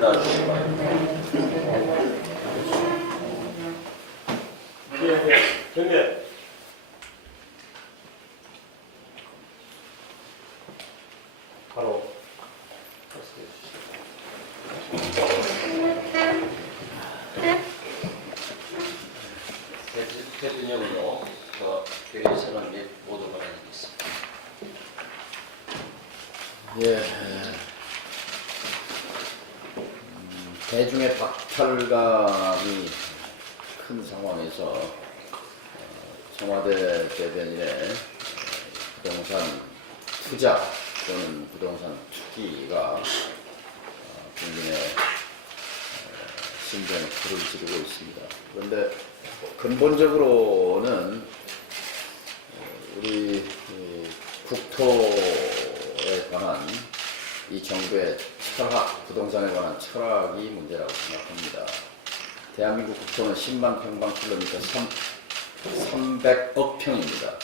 일어나 주시기 바랍니다. 경례. 바로 대통령으로 교회 선언 및 모두 발언하겠습니다. 예, 대중의 박탈감이 큰 상황에서 청와대 대변인의 부동산 투자 또는 부동산 투기가 국민의 심장에 불을 지르고 있습니다. 그런데 근본적으로는 우리 국토에 관한 이 정부의 철학, 부동산에 관한 철학이 문제라고 생각합니다. 대한민국 국토는 10만 평방킬로미터 300억 평입니다.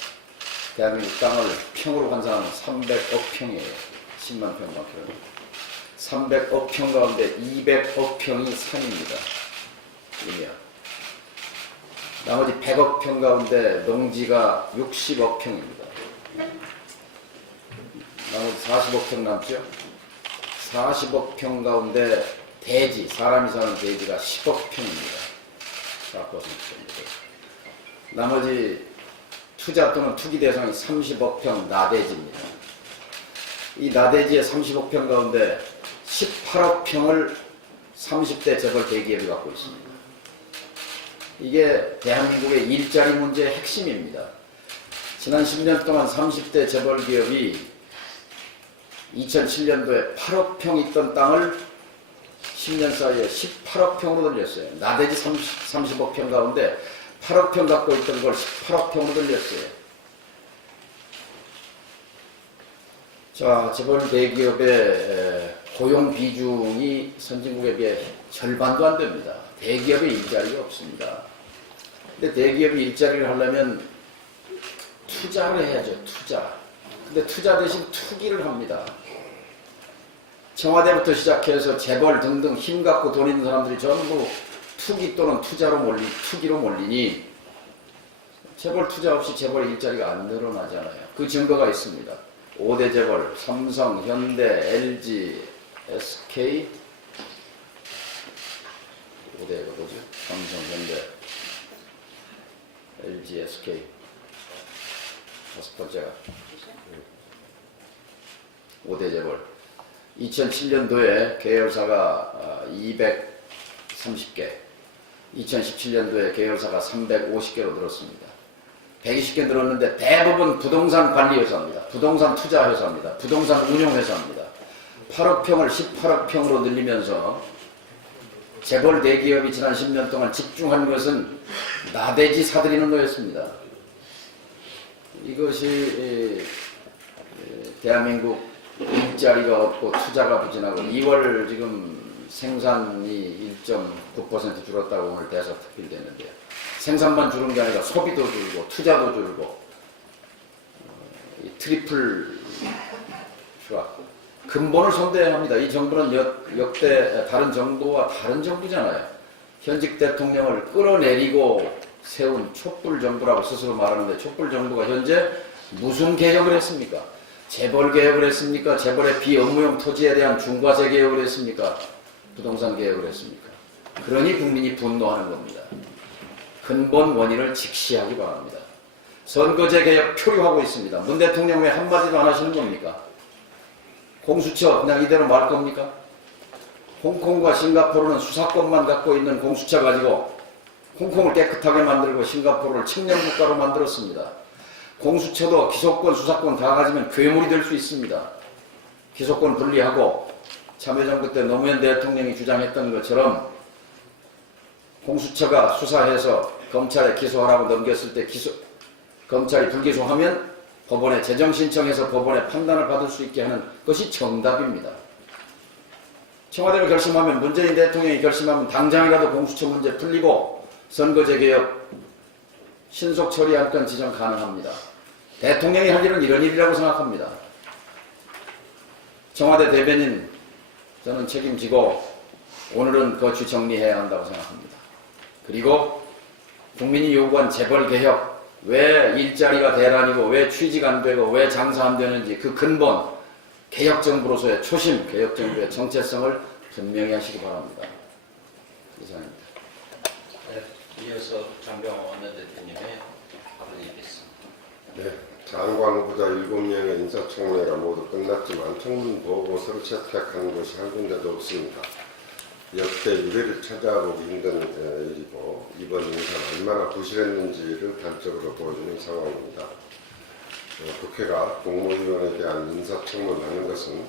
대한민국 땅을 평으로 환산하면 300억 평이에요. 10만 평방킬로미터. 300억 평 가운데 200억 평이 산입니다. 이면 나머지 100억 평 가운데 농지가 60억 평입니다. 나머지 40억 평 남죠? 40억 평 가운데 대지, 사람이 사는 대지가 10억 평입니다. 4%입니다. 나머지 투자 또는 투기 대상이 30억 평 나대지입니다. 이 나대지의 30억 평 가운데 18억 평을 30대 재벌 대기업이 갖고 있습니다. 이게 대한민국의 일자리 문제의 핵심입니다. 지난 10년 동안 30대 재벌 기업이 2007년도에 8억 평 있던 땅을 10년 사이에 18억 평으로 늘렸어요. 나대지 30억 평 가운데 8억 평 갖고 있던 걸 18억 평으로 늘렸어요. 자, 재벌 대기업의 고용 비중이 선진국에 비해 절반도 안 됩니다. 대기업에 일자리가 없습니다. 근데 대기업이 일자리를 하려면 투자를 해야죠, 투자. 근데 투자 대신 투기를 합니다. 청와대부터 시작해서 재벌 등등 힘 갖고 돈 있는 사람들이 전부 투기 또는 투기로 몰리니 재벌 투자 없이 재벌 일자리가 안 늘어나잖아요. 그 증거가 있습니다. 5대 재벌, 삼성, 현대, LG, SK, 5대가 뭐죠? 삼성, 현대, LG, SK. 다섯 번째가 5대 재벌. 2007년도에 계열사가 230개, 2017년도에 계열사가 350개로 늘었습니다. 120개 늘었는데 대부분 부동산 관리 회사입니다. 부동산 투자 회사입니다. 부동산 운용 회사입니다. 8억 평을 18억 평으로 늘리면서 재벌 대기업이 지난 10년 동안 집중한 것은 나대지 사들이는 거였습니다. 이것이 대한민국 일자리가 없고 투자가 부진하고 2월 지금 생산이 1.9% 줄었다고 오늘 대사 특필됐는데요. 생산만 줄은 게 아니라 소비도 줄고 투자도 줄고 트리플 슈락. 근본을 손대야 합니다. 이 정부는 역대 다른 정부와 다른 정부잖아요. 현직 대통령을 끌어내리고 세운 촛불 정부라고 스스로 말하는데 촛불 정부가 현재 무슨 개혁을 했습니까? 재벌 개혁을 했습니까? 재벌의 비업무용 토지에 대한 중과세 개혁을 했습니까? 부동산 개혁을 했습니까? 그러니 국민이 분노하는 겁니다. 근본 원인을 직시하기 바랍니다. 선거제 개혁 표류하고 있습니다. 문 대통령 왜 한마디도 안 하시는 겁니까? 공수처 그냥 이대로 말 겁니까? 홍콩과 싱가포르는 수사권만 갖고 있는 공수처 가지고 홍콩을 깨끗하게 만들고 싱가포르를 청년국가로 만들었습니다. 공수처도 기소권, 수사권 다 가지면 괴물이 될 수 있습니다. 기소권 분리하고 참여정부 때 노무현 대통령이 주장했던 것처럼 공수처가 수사해서 검찰에 기소하라고 넘겼을 때 검찰이 불기소하면 법원에 재정 신청해서 법원에 판단을 받을 수 있게 하는 것이 정답입니다. 청와대가 결심하면 문재인 대통령이 결심하면 당장이라도 공수처 문제 풀리고 선거제 개혁 신속 처리 안건 지정 가능합니다. 대통령이 할 일은 이런 일이라고 생각합니다. 청와대 대변인 저는 책임지고 오늘은 그 주 정리해야 한다고 생각합니다. 그리고 국민이 요구한 재벌 개혁, 왜 일자리가 대란이고 왜 취직 안 되고 왜 장사 안 되는지 그 근본 개혁 정부로서의 초심, 개혁 정부의 정체성을 분명히 하시기 바랍니다. 이상입니다. 네, 이어서 장병호 원내대표님의 발언이 있겠습니다. 네, 장관 후보자 7명의 인사청문회가 모두 끝났지만 청문 보고서를 채택하는 곳이 한 군데도 없습니다. 역대 유례를 찾아보기 힘든 일이고 이번 인사는 얼마나 부실했는지를 단적으로 보여주는 상황입니다. 국회가 국무위원에 대한 인사청문을 하는 것은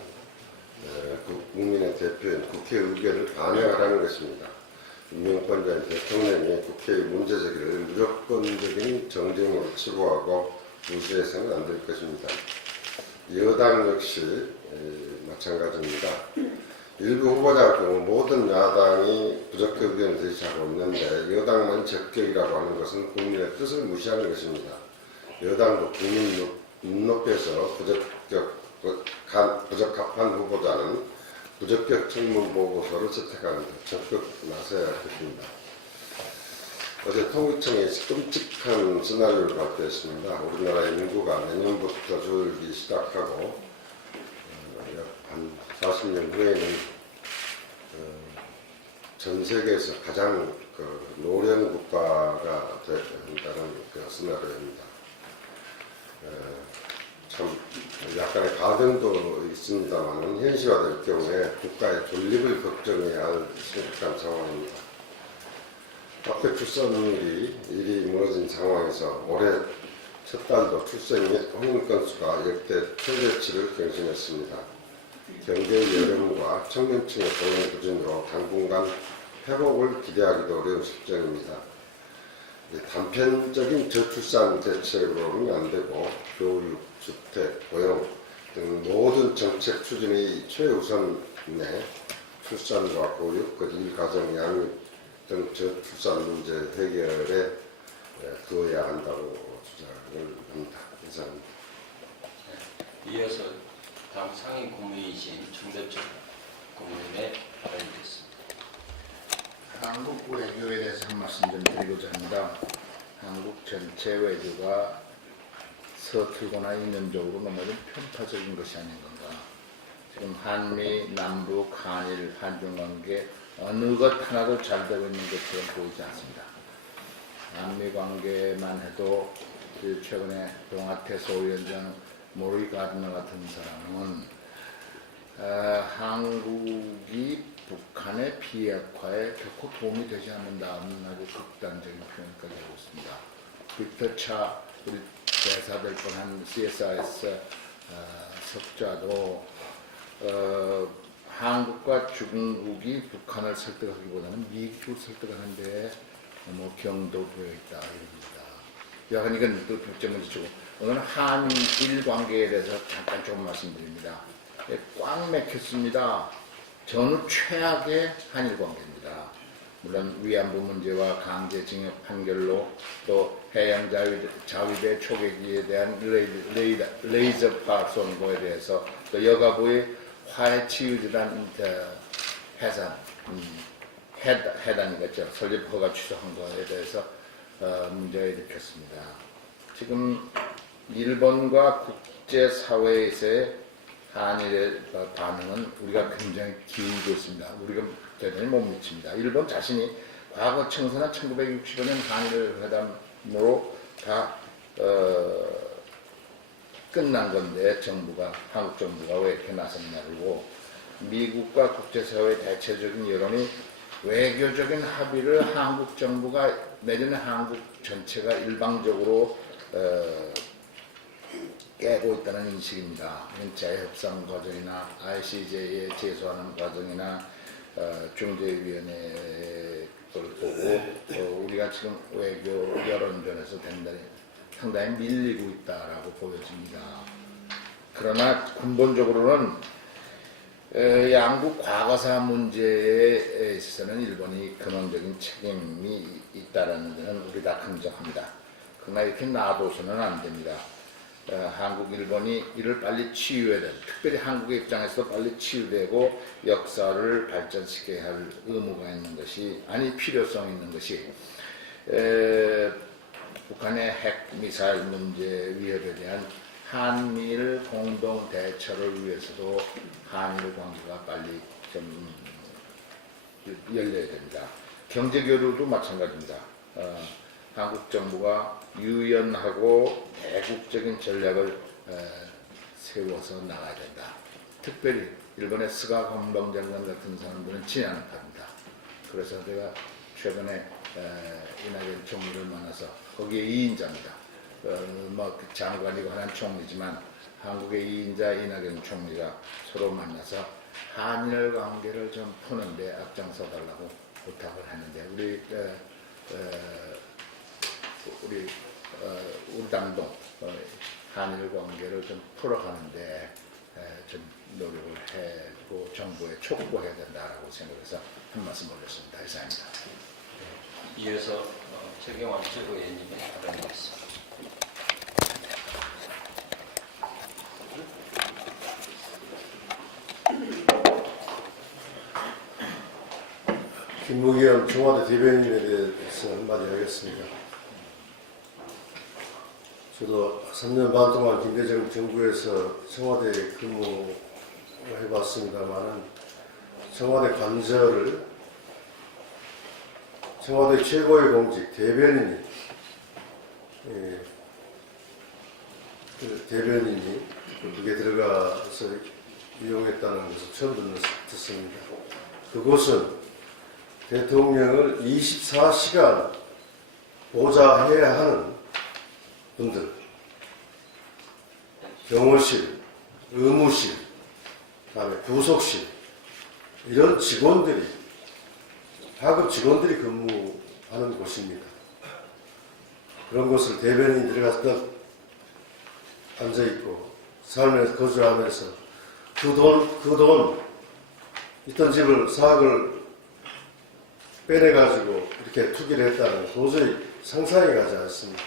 국민의 대표인 국회 의견을 반영하라는 것입니다. 임명권자인 대통령이 국회의 문제제기를 무조건적인 정쟁으로 치부하고 무시해서는 안 될 것입니다. 여당 역시 마찬가지입니다. 일부 후보자의 경우 모든 야당이 부적격 의견을 제시하고 있는데 여당만 적격이라고 하는 것은 국민의 뜻을 무시하는 것입니다. 여당도 국민 눈높이에서 부적합한 후보자는 부적격 청문 보고서를 채택하는 데 적극 나서야 하겠습니다. 어제 통일청이 끔찍한 시나리오를 발표했습니다. 우리나라 인구가 내년부터 줄기 시작하고 약 한 40년 후에는 전 세계에서 가장 노령 국가가 된다는 시나리오입니다. 참 약간의 가정도 있습니다만 현실화될 경우에 국가의 존립을 걱정해야 할 심각한 상황입니다. 앞에 출산율이 일이 무너진 상황에서 올해 첫 달도 출생 및 혼인 건수가 역대 최대치를 경신했습니다. 경제의 어려움과 청년층의 고용 부진으로 당분간 회복을 기대하기도 어려운 실정입니다. 단편적인 저출산 대책으로는 안 되고 교육, 주택, 고용 등 모든 정책 추진의 최우선에 출산과 교육, 일가정 양육 등 저출산 문제 해결에 두어야 한다고 주장을 합니다. 이상입니다. 이어서 다음 상임 국무위이신 정대철 국무위원의 발언이 있겠습니다. 한국 외교에 대해서 한 말씀 좀 드리고자 합니다. 한국 전체 외교가 서툴거나 이념적으로 너무 좀 편파적인 것이 아닌 건가. 지금 한미, 남북, 한일, 한중관계 어느 것 하나도 잘 되고 있는 것처럼 보이지 않습니다. 한미 관계만 해도 최근에 동아태 소위원장 모리 가드너 같은 사람은 한국이 북한의 비핵화에 결코 도움이 되지 않는다는 아주 극단적인 표현까지 하고 있습니다. 빅터차 우리 대사 될 뻔한 CSIS 석좌도 한국과 중국이 북한을 설득하기보다는 미국을 설득하는 데에 너무 경도되어 있다 이럽니다. 여하간 이건 또 결정을 지치고 오늘 한일 관계에 대해서 잠깐 조금 말씀드립니다. 꽉 막혔습니다. 전후 최악의 한일 관계입니다. 물론 위안부 문제와 강제징용 판결로 또 해양 자위대 초계기에 대한 레이저파 선고에 대해서 또 여가부의 화해치유재단 해산 해단이겠죠. 설립 허가 취소한 거에 대해서 문제가 일으켰습니다. 지금 일본과 국제사회에서의 한일의 반응은 우리가 굉장히 기울고 있습니다. 우리가 대단히 못 미칩니다. 일본 자신이 과거 청소년 1965년 한일 회담으로 다 끝난 건데 한국 정부가 왜 이렇게 나섰냐 그러고 미국과 국제사회의 대체적인 여론이 외교적인 합의를 한국 정부가 내지는 한국 전체가 일방적으로 깨고 있다는 인식입니다. 재협상 과정이나 ICJ에 제소하는 과정이나 중재위원회 걸 보고 우리가 지금 외교 여론전에서 상당히 밀리고 있다라고 보여집니다. 그러나 근본적으로는 양국 과거사 문제에 있어서는 일본이 근원적인 책임이 있다는 데는 우리 다 긍정합니다. 그러나 이렇게 놔둬서는 안 됩니다. 한국, 일본이 이를 빨리 치유해야 된다. 특별히 한국의 입장에서 빨리 치유되고 역사를 발전시켜야 할 의무가 있는 것이, 아니 필요성이 있는 것이 북한의 핵 미사일 문제 위협에 대한 한미일 공동 대처를 위해서도 한일 관계가 빨리 좀 열려야 됩니다. 경제 교류도 마찬가지입니다. 한국 정부가 유연하고 대국적인 전략을 세워서 나가야 된다. 특별히 일본의 스가 관방장관 같은 사람들은 진양합니다. 그래서 제가 최근에 이낙연 총리를 만나서 거기에 2인자입니다. 뭐 장관이고 하나는 총리지만 한국의 2인자 이낙연 총리가 서로 만나서 한일 관계를 좀 푸는데 앞장서 달라고 부탁을 하는데 우리 당도 한일 관계를 좀 풀어가는데 좀 노력을 해고 정부에 촉구해야 된다라고 생각해서 한 말씀 올렸습니다. 이상입니다. 이어서 최경환 최고위원님의 발언이겠습니다. 김무기현 청와대 대변인에 대해서 한마디 하겠습니다. 저도 3년 반 동안 김대중 정부에서 청와대에 근무해봤습니다만은 청와대 관저를 청와대 최고의 공직 대변인이 대변인이 그게 들어가서 이용했다는 것을 처음 듣습니다. 그곳은 대통령을 24시간 보좌해야 하는 분들, 경호실, 의무실, 그다음에 부속실 이런 직원들이 하급 직원들이 근무하는 곳입니다. 그런 곳을 대변인이 들어가서 앉아 있고 살면서 거주하면서 그 돈 있던 집을 사학을 빼내가지고 이렇게 투기를 했다는 도저히 상상이 가지 않습니다.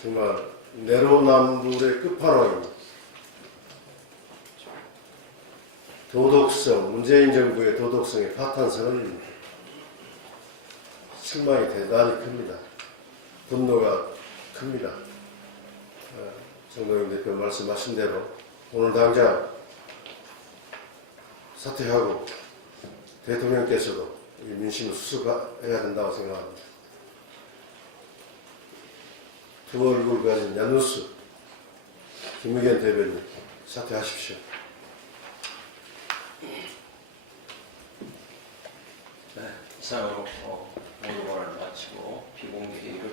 정말 내로남불의 끝판왕입니다. 도덕성, 문재인 정부의 도덕성의 파탄선언입니다. 실망이 대단히 큽니다. 분노가 큽니다. 정동영 대표 말씀하신 대로 오늘 당장 사퇴하고 대통령께서도 이 민심을 수습해야 된다고 생각합니다. 두 얼굴 가진 야누스 김의겸 대변인 사퇴하십시오. 네, 이상으로 모두 발언을 마치고 비공개 회의를